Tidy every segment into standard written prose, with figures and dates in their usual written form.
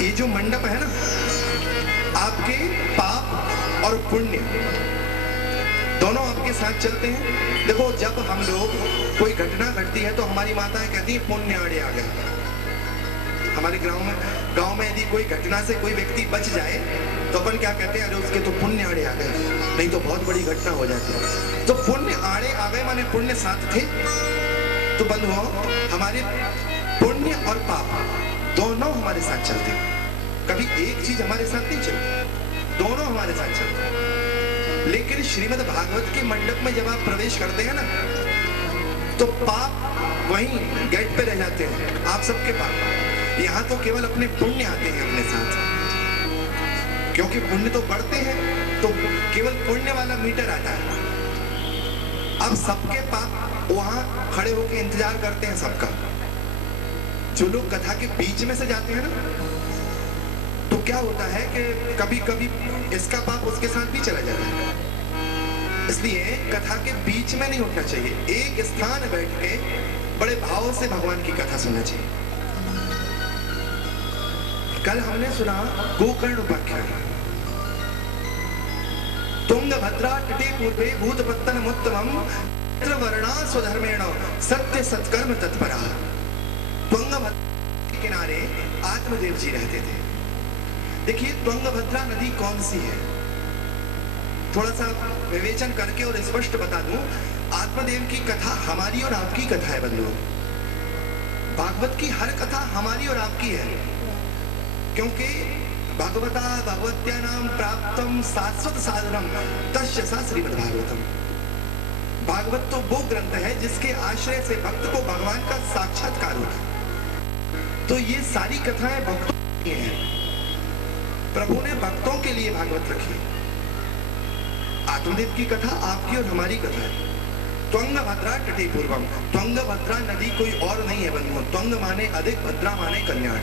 ये जो मंडप है ना, आपके पाप और पुण्य दोनों आपके साथ चलते हैं। देखो, जब हम लोग कोई घटना घटती है तो हमारी माताएं कहती है पुण्य आड़े आ गया। हमारे गांव में यदि कोई घटना से कोई व्यक्ति बच जाए तो अपन क्या कहते हैं, अरे उसके तो पुण्य आड़े आ गए, नहीं तो बहुत बड़ी घटना हो जाती है। तो पुण्य आड़े आ गए माने पुण्य साथ थे। तो बंधुओं, हमारे पुण्य और पाप दोनों हमारे साथ चलते हैं। कभी एक चीज हमारे साथ नहीं चलती, दोनों हमारे साथ चलते हैं। लेकिन श्रीमद् भागवत के मंडप में जब आप प्रवेश करते हैं ना, तो पाप वहीं गेट पे रह जाते हैं, आप सबके पाप। यहाँ तो केवल अपने पुण्य आते हैं अपने साथ, क्योंकि पुण्य तो बढ़ते हैं, तो केवल पुण्य वाला मीटर आता है। अब सबके पाप वहां खड़े होकर इंतजार करते हैं सबका। जो लोग कथा के बीच में से जाते हैं ना, तो क्या होता है कि कभी कभी इसका पाप उसके साथ भी चला जाता है। इसलिए कथा के बीच में नहीं उठना चाहिए, एक स्थान बैठ के बड़े भाव से भगवान की कथा सुनना चाहिए। कल हमने सुना गोकर्ण उपाख्यान। तुंगभद्रा तटे पूर्वे भूतपत्तनम उत्तमम वर्णा स्वधर्मेण सत्य सत्कर्म तत्परा। तुंगभद्रा के किनारे आत्मदेव जी रहते थे। देखिए, तुंगभद्रा नदी कौन सी है, थोड़ा सा विवेचन करके और स्पष्ट बता दूं। आत्मदेव की कथा हमारी और आपकी कथा है बंधुओं। भागवत की हर कथा हमारी और आपकी है, क्योंकि भगवता भगवत्या नाम प्राप्तम शाश्वत साधनम तस्य सा श्रीमद्भागवतम। भागवत तो वो ग्रंथ है जिसके आश्रय से भक्त को भगवान का साक्षात्कार होता। तो ये सारी कथाएं भक्तों की हैं। प्रभु ने भक्तों के लिए भागवत रखी। आत्मदेव की कथा आपकी और हमारी कथा है। त्वंगभद्रा तटे पूर्वम। त्वंगभद्रा नदी कोई और नहीं है बंधुओं। त्वंग माने अधिक, भद्रा माने कल्याण।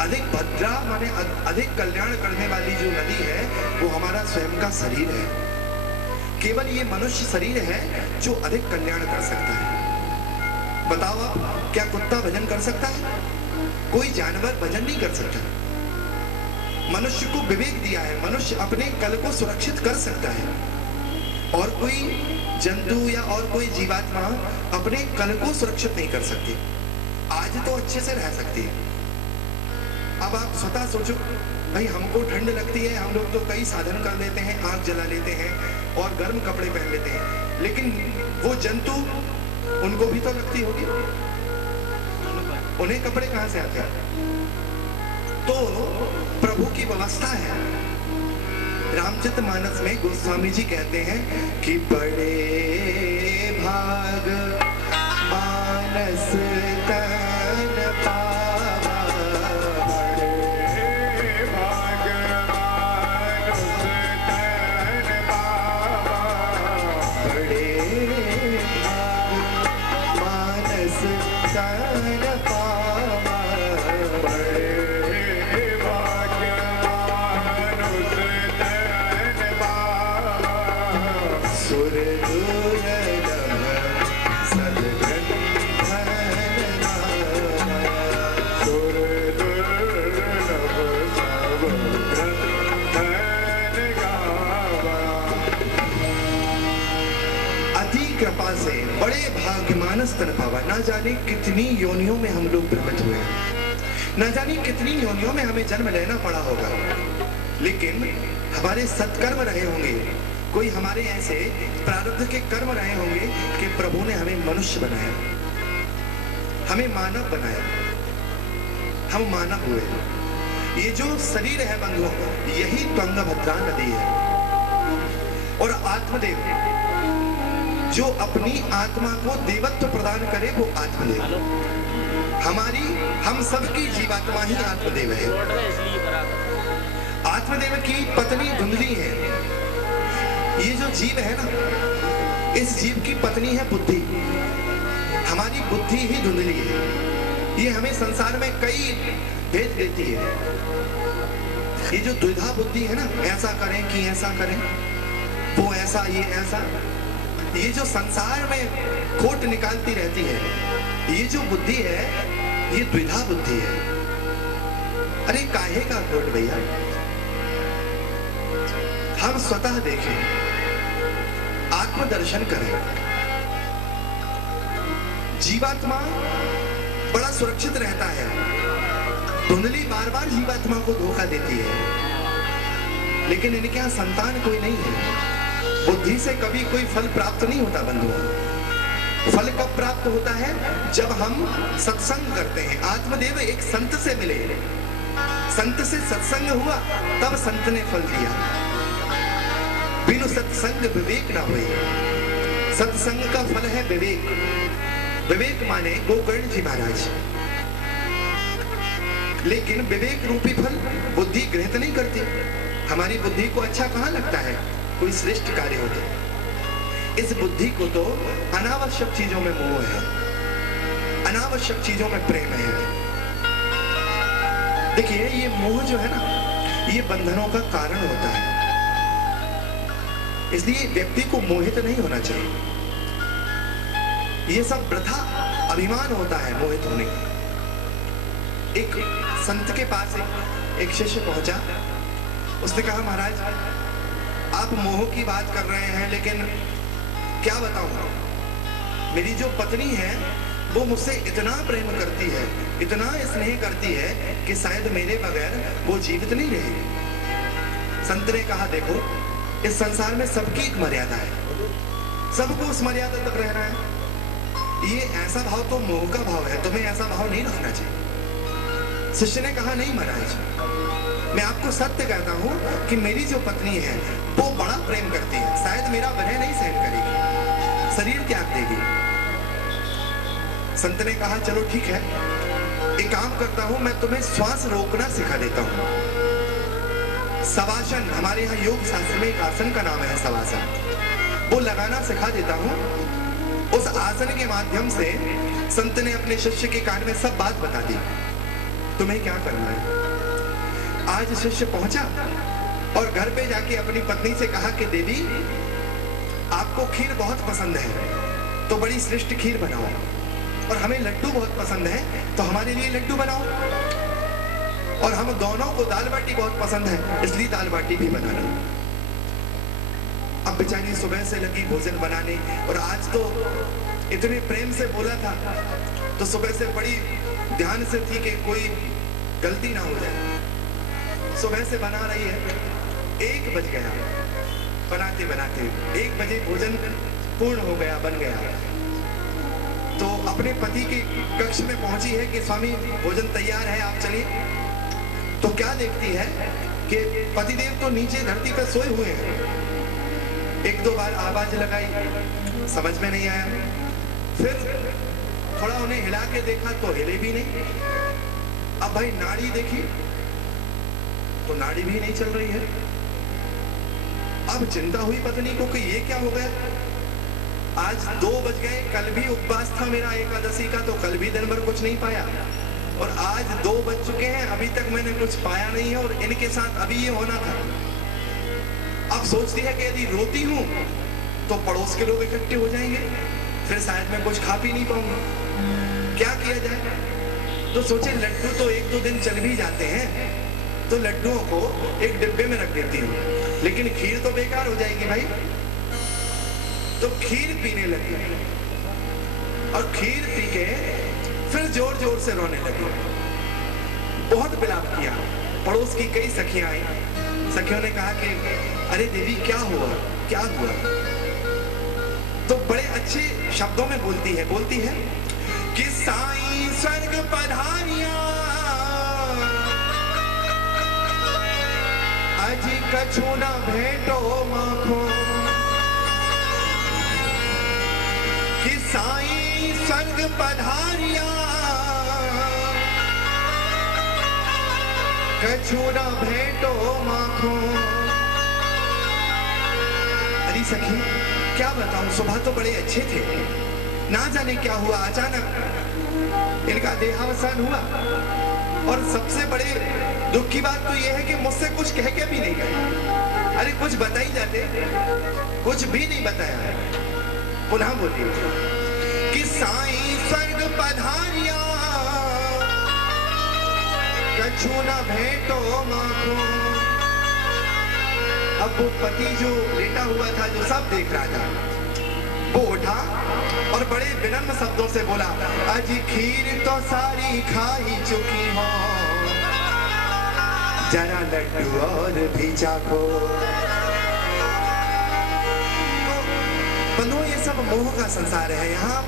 अधिक भद्रा माने अधिक कल्याण करने वाली जो नदी है वो हमारा स्वयं का शरीर है। केवल ये मनुष्य शरीर है जो अधिक कल्याण कर सकता है। बताओ आप, क्या कुत्ता भजन कर सकता है? कोई जानवर भजन नहीं कर सकता। मनुष्य को विवेक दिया है, मनुष्य अपने कल को सुरक्षित कर सकता है, और कोई जंतु या और कोई जीवात्मा अपने कल को सुरक्षित नहीं कर सकती। आज तो अच्छे से रह सकती है। अब आप स्वतः सोचो, भाई हमको ठंड लगती है, हम लोग तो कई साधन कर लेते हैं, आग जला लेते हैं और गर्म कपड़े पहन लेते हैं, लेकिन वो जंतु, उनको भी तो लगती होगी, उन्हें कपड़े कहां से आते हैं? तो प्रभु की व्यवस्था है। रामचरितमानस में गोस्वामी जी कहते हैं कि बड़े भाग मानस तन पावा, बड़े भाग मानस तन पावा, बड़े भाग मानस तन पावा, बड़े कृपा से बड़े भाग्यमानस तन पावा। ना जाने कितनी योनियों में हम लोग भ्रमित हुए हैं, ना जाने कितनी योनियों में हमें जन्म लेना पड़ा होगा, लेकिन हमारे सत्कर्म रहे होंगे, कोई हमारे ऐसे प्रारब्ध के कर्म रहे होंगे कि प्रभु ने हमें मनुष्य बनाया, हमें मानव बनाया, हम मानव हुए। ये जो शरीर है बंधुओं, यही तुंगभद्रा नदी है। और आत्मदेव जो अपनी आत्मा को देवत्व प्रदान करे वो आत्मदेव। हम सबकी जीवात्मा ही आत्मदेव है। आत्मदेव की पत्नी धुंधली है। ये जो जीव है ना, इस जीव की पत्नी है बुद्धि। हमारी बुद्धि ही धुंधली है। ये हमें संसार में कई भेद देती है। ये जो द्विधा बुद्धि है ना, ऐसा करें कि ऐसा करें, वो ऐसा ये ऐसा, ये जो संसार में खोट निकालती रहती है, ये जो बुद्धि है ये द्विधा बुद्धि है। अरे काहे का घोट भैया, हम स्वतः देखें, आत्मदर्शन करें। जीवात्मा बड़ा सुरक्षित रहता है, धुंधली बार बार जीवात्मा को धोखा देती है, लेकिन इनके यहां संतान कोई नहीं है। बुद्धि से कभी कोई फल प्राप्त नहीं होता बंधुओं। फल कब प्राप्त होता है? जब हम सत्संग करते हैं। आत्मदेव एक संत से मिले, संत से सत्संग हुआ, तब संत ने फल दिया। बिनु सत्संग विवेक ना हुए। सत्संग का फल है विवेक। विवेक माने गोकर्ण जी महाराज। लेकिन विवेक रूपी फल बुद्धि ग्रहित नहीं करती। हमारी बुद्धि को अच्छा कहां लगता है कोई श्रेष्ठ कार्य होते। इस बुद्धि को तो अनावश्यक चीजों में मोह है, अनावश्यक चीजों में प्रेम है। देखिए ये मोह जो है ना, ये बंधनों का कारण होता है। इसलिए व्यक्ति को मोहित नहीं होना चाहिए। ये सब वृथा अभिमान होता है मोहित होने का। एक संत के पास एक शिष्य पहुंचा। उसने कहा महाराज आप मोह की बात कर रहे हैं, लेकिन क्या बताऊं, मेरी जो पत्नी है वो मुझसे इतना प्रेम करती है, इतना स्नेह करती है कि शायद मेरे बगैर वो जीवित नहीं रहेगी। संत ने कहा देखो इस संसार में सबकी एक मर्यादा है, सबको उस मर्यादा तक रहना है। ये ऐसा भाव तो मोह का भाव है, तुम्हें ऐसा भाव नहीं रखना चाहिए। शिष्य ने कहा नहीं महाराज, मैं आपको सत्य कहता हूं कि मेरी जो पत्नी है वो बड़ा प्रेम करती है, शायद मेरा विरह नहीं सहन करेगी, शरीर त्याग देगी। संत ने कहा चलो ठीक है, एक काम करता हूं, मैं तुम्हें श्वास रोकना सिखा देता हूं। शवासन, हमारे यहाँ योग शास्त्र में एक आसन का नाम है शवासन, वो लगाना सिखा देता हूं। उस आसन के माध्यम से संत ने अपने शिष्य के कान में सब बात बता दी, तुम्हें क्या करना है। आज शिष्य पहुंचा और घर पे जाके अपनी पत्नी से कहा कि देवी आपको खीर बहुत पसंद है तो बड़ी श्रेष्ठ खीर बनाओ, और हमें लड्डू बहुत पसंद है तो हमारे लिए लड्डू बनाओ, और हम दोनों को दाल बाटी बहुत पसंद है इसलिए दाल बाटी भी बनाना। अब बेचारी सुबह से लगी भोजन बनाने, और आज तो इतने प्रेम से बोला था तो सुबह से बड़ी ध्यान से थी कि कोई गलती ना हो जाए। सुबह से बना रही है, 1 बज गया बनाते बनाते, 1 बजे भोजन पूर्ण हो गया, बन गया। तो अपने पति के कक्ष में पहुंची है कि स्वामी भोजन तैयार है आप चलिए। तो क्या देखती है कि पतिदेव तो नीचे धरती पर सोए हुए हैं। 1-2 बार आवाज लगाई, समझ में नहीं आया। फिर थोड़ा उन्हें हिला के देखा तो हिले भी नहीं। अब भाई नाड़ी देखी तो नाड़ी भी नहीं चल रही है। अब चिंता हुई पत्नी को कि ये क्या हो गया। आज 2 बज गए, कल भी उपवास था मेरा एकादशी का, तो कल भी दिन भर कुछ नहीं पाया, और आज 2 बज चुके हैं अभी तक मैंने कुछ पाया नहीं है, और इनके साथ अभी ये होना था। अब सोचती है कि यदि रोती हूं तो पड़ोस के लोग इकट्ठे हो जाएंगे, फिर शायद मैं कुछ खा पी नहीं पाऊंगा, क्या किया जाए। तो सोचे लड्डू तो 1-2 दिन चल भी जाते हैं, तो लड्डुओं को एक डिब्बे में रख देती हूँ, लेकिन खीर तो बेकार हो जाएगी भाई। तो खीर पीने लगी, और खीर पी के फिर जोर जोर से रोने लगी। बहुत विलाप किया। पड़ोस की कई सखियां आई। सखियों ने कहा कि अरे देवी क्या हुआ, क्या हुआ। तो बड़े अच्छे शब्दों में बोलती है कि साईं स्वर्ग पधारिया, अजी कछु न भेटो माखो, कि साईं स्वर्ग पधारिया, कछु न भेटो माखो। अरे सखी क्या बताऊं, सुबह तो बड़े अच्छे थे, ना जाने क्या हुआ, अचानक इनका देहावसान हुआ, और सबसे बड़े दुख की बात तो यह है कि मुझसे कुछ कह के भी नहीं गए। अरे कुछ बता ही जाते, कुछ भी नहीं बताया। पुनः बोलिए कि साईं स्वर्ग पधारिया, कछु न भेंटो माखो। अब वो पति जो लेटा हुआ था, जो सब देख रहा था, वो उठा और बड़े विनम्र शब्दों से बोला, अजी खीर तो सारी खाई चुकी हो, जरा लड्डू और भी चाखो। बंधुओं, ये सब मोह का संसार है। यहाँ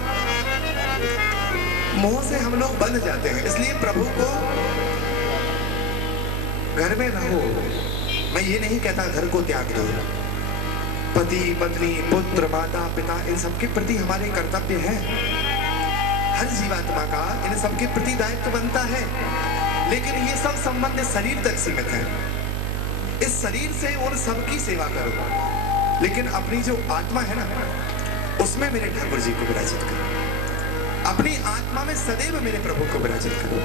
मोह से हम लोग बंध जाते हैं। इसलिए प्रभु को घर में रहो, मैं ये नहीं कहता घर को त्याग दो। पति पत्नी पुत्र माता पिता इन सबके प्रति हमारे कर्तव्य है। हर जीवात्मा का इन सबके प्रति दायित्व बनता है, लेकिन ये सब संबंध शरीर तक सीमित है। इस शरीर से उन सबकी सेवा करो, लेकिन अपनी जो आत्मा है ना, उसमें मेरे ठाकुर जी को विराजित करो। अपनी आत्मा में सदैव मेरे प्रभु को विराजित करो।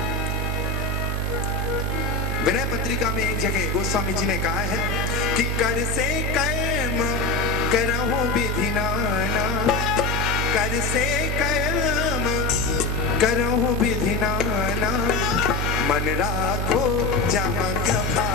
विनय पत्रिका में एक जगह गोस्वामी जी ने कहा है कि कर से कर्म करहु विधि नाना, कर से कर्म करहु विधि नाना, मन राखो जहाँ कृपा